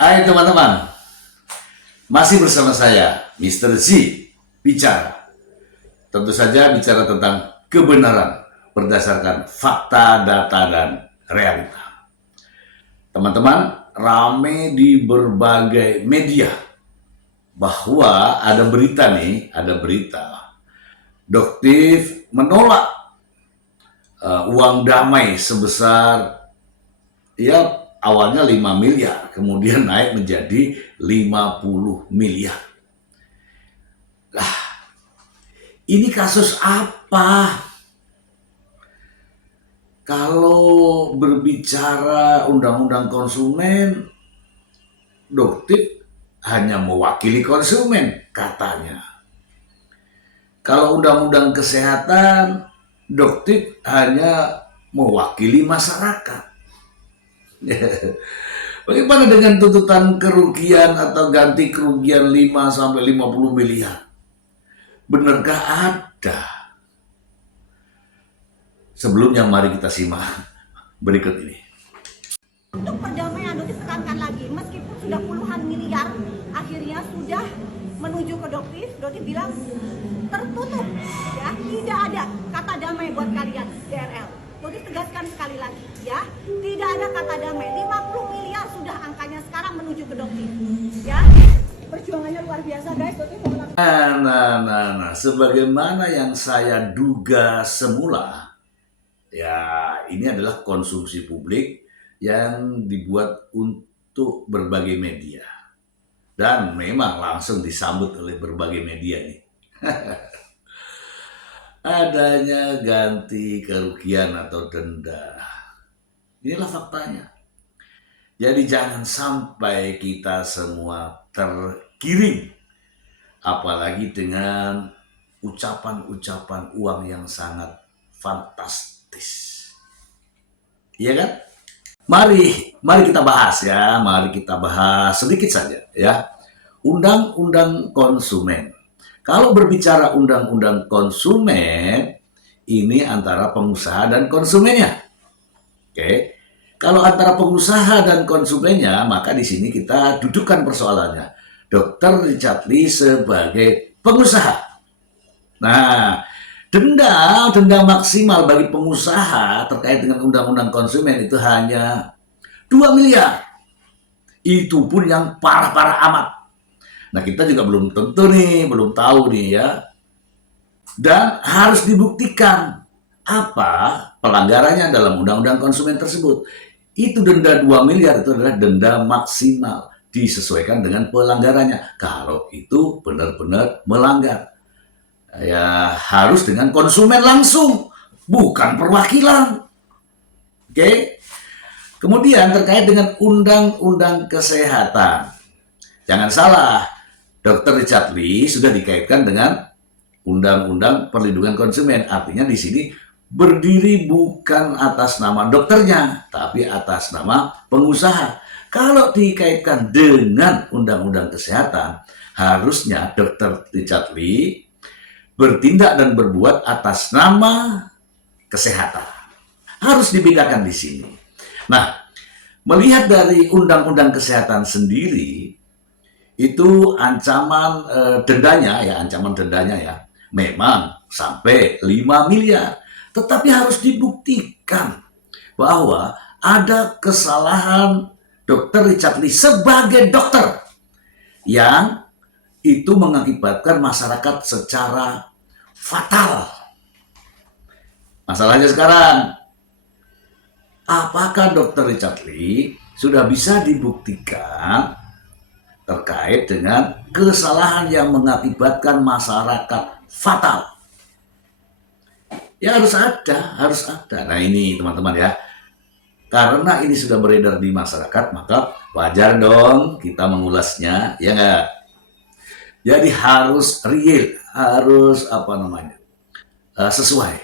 Hai teman-teman, masih bersama saya, Mr. Z, bicara. Tentu saja bicara tentang kebenaran berdasarkan fakta, data, dan realita. Teman-teman, rame di berbagai media bahwa ada berita nih, Doktif menolak uang damai sebesar awalnya 5 miliar, kemudian naik menjadi 50 miliar. Lah, ini kasus apa? Kalau berbicara undang-undang konsumen, Doktif hanya mewakili konsumen, katanya. Kalau undang-undang kesehatan, Doktif hanya mewakili masyarakat. Bagaimana dengan tuntutan kerugian atau ganti kerugian 5-50 miliar? Benarkah ada? Sebelumnya mari kita simak berikut ini. Untuk perdamaian Doktif tekankan lagi, meskipun sudah puluhan miliar, akhirnya sudah menuju ke Doktif. Doktif bilang tertutup, ya, tidak ada kata damai buat kalian DRL. Doktif tegaskan sekali lagi, ya, tidak ada kata damai. 50 miliar sudah angkanya sekarang menuju ke Doktif, ya. Perjuangannya luar biasa, guys. Doktif Nah, sebagaimana yang saya duga semula, ya ini adalah konsumsi publik yang dibuat untuk berbagai media. Dan memang langsung disambut oleh berbagai media nih. Adanya ganti kerugian atau denda. Inilah faktanya. Jadi jangan sampai kita semua tergiring, apalagi dengan ucapan-ucapan uang yang sangat fantastis. Iya kan? Mari kita bahas ya, mari kita bahas sedikit saja ya. Undang-undang konsumen. Kalau berbicara undang-undang konsumen, ini antara pengusaha dan konsumennya. Oke. Kalau antara pengusaha dan konsumennya, maka di sini kita dudukkan persoalannya. Dr. Richard Lee sebagai pengusaha. Nah, denda maksimal bagi pengusaha terkait dengan undang-undang konsumen itu hanya 2 miliar. Itu pun yang parah-parah amat. Nah, kita juga belum tentu nih, belum tahu nih ya. Dan harus dibuktikan apa pelanggarannya dalam undang-undang konsumen tersebut. Itu denda 2 miliar itu adalah denda maksimal, disesuaikan dengan pelanggarannya. Kalau itu benar-benar melanggar, ya harus dengan konsumen langsung, bukan perwakilan. Oke. Kemudian terkait dengan undang-undang kesehatan. Jangan salah, Dr. Richard Lee sudah dikaitkan dengan Undang-Undang Perlindungan Konsumen. Artinya di sini berdiri bukan atas nama dokternya, tapi atas nama pengusaha. Kalau dikaitkan dengan Undang-Undang Kesehatan, harusnya Dr. Richard Lee bertindak dan berbuat atas nama kesehatan. Harus dibedakan di sini. Nah, melihat dari Undang-Undang Kesehatan sendiri, itu ancaman dendanya ya memang sampai 5 miliar. Tetapi harus dibuktikan bahwa ada kesalahan Dr. Richard Lee sebagai dokter yang itu mengakibatkan masyarakat secara fatal. Masalahnya sekarang, apakah Dr. Richard Lee sudah bisa dibuktikan terkait dengan kesalahan yang mengakibatkan masyarakat fatal? Ya harus ada. Nah ini teman-teman ya, karena ini sudah beredar di masyarakat, maka wajar dong kita mengulasnya, ya nggak? Jadi harus real, harus sesuai.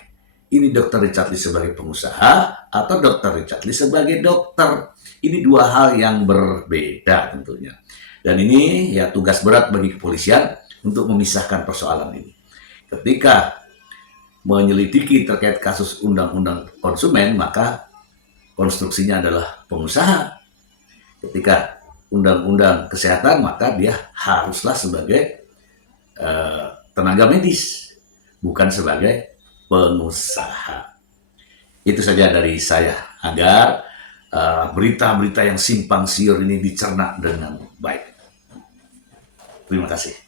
Ini Dr. Richard Lee sebagai pengusaha atau Dr. Richard Lee sebagai dokter. Ini dua hal yang berbeda tentunya. Dan ini ya tugas berat bagi kepolisian untuk memisahkan persoalan ini. Ketika menyelidiki terkait kasus undang-undang konsumen, maka konstruksinya adalah pengusaha. Ketika undang-undang kesehatan, maka dia haruslah sebagai tenaga medis, bukan sebagai pengusaha. Itu saja dari saya, agar berita-berita yang simpang siur ini dicerna dengan baik. Terima kasih.